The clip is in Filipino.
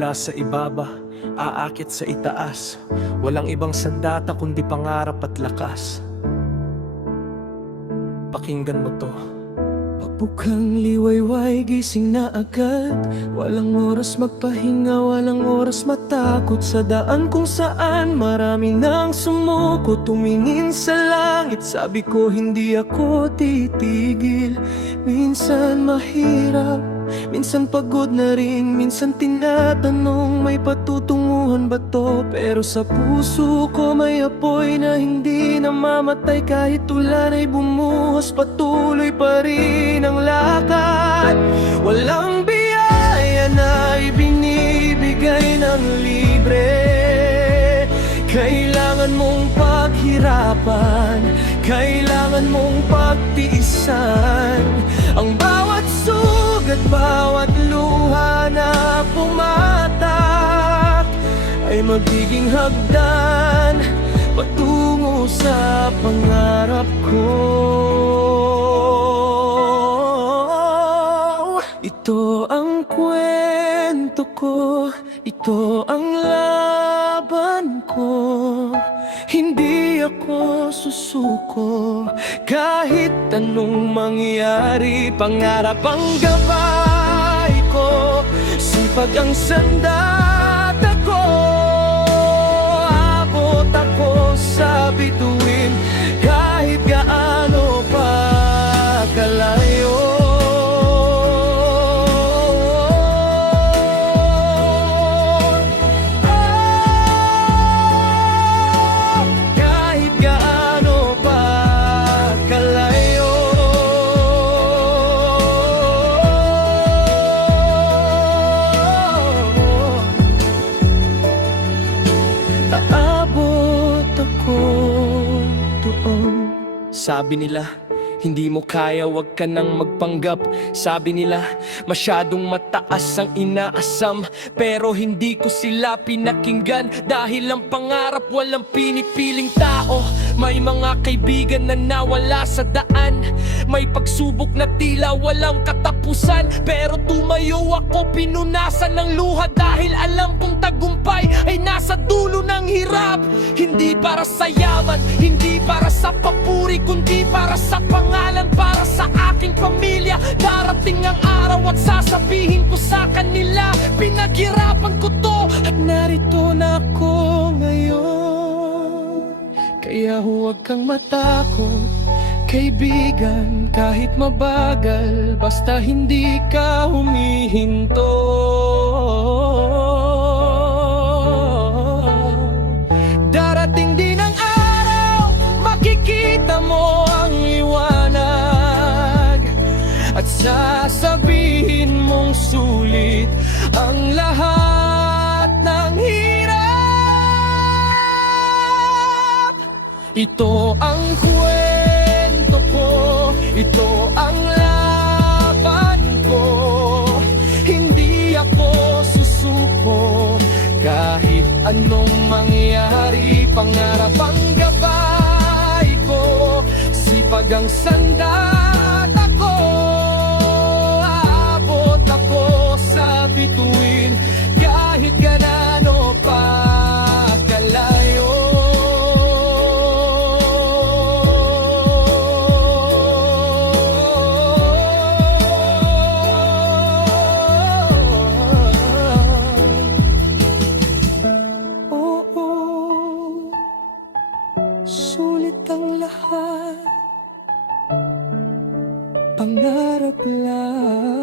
Mula sa ibaba, aakit sa itaas. Walang ibang sandata kundi pangarap at lakas. Pakinggan mo to. Pagbukang liwayway, gising na agad. Walang oras magpahinga, walang oras matakot. Sa daan kung saan marami nang sumuko. Tumingin sa langit, sabi ko hindi ako titigil. Minsan mahirap, minsan pagod na rin. Minsan tinatanong may patutunguhan ba to? Pero sa puso ko may apoy na hindi namamatay. Kahit ulan ay bumuhos, patuloy pa rin ang lakad. Walang biyaya na ibinibigay ng libre. Kailangan mong paghirapan, kailangan mong pagtiisan. Ang bawat sugat, bawat luha na pumatak ay magiging hagdan patungo sa pangarap ko. Ito ang kwento ko, ito ang laban ko. Hindi ako susuko kahit anong mangyari. Pangarap ang gabay ko, sipag ang sandata ko. Abot ako sa bituin kahit gaano pa kalayo. Sabi nila, hindi mo kaya, wag ka nang magpanggap. Sabi nila, masyadong mataas ang inaasam. Pero hindi ko sila pinakinggan. Dahil ang pangarap walang pinipiling tao. May mga kaibigan na nawala sa daan. May pagsubok na tila walang katapusan. Pero tumayo ako, pinunasan ng luha. Dahil alam kong tagumpay ay nasa dulo ng hirap. Hindi para sa yaman, hindi para sa papuri, kundi para sa pangalan, para sa aking pamilya. Darating ang araw at sasabihin ko sa kanila, pinaghirapan ko to at narito na ako ngayon. Kaya huwag kang matakot, kaibigan, kahit mabagal, basta hindi ka humihinto. Darating din ang araw, makikita mo ang liwanag. At sasabihin mong sulit ang lahat ng hirap. Ito ang kwento ko, ito ang laban ko. Hindi ako susuko kahit anong mangyari. Pangarap ang gabay ko, sipag ang sandata ko. Aabot ako sa bituin kahit gaano pa kalayo. Sulit ang lahat, pangarap lang.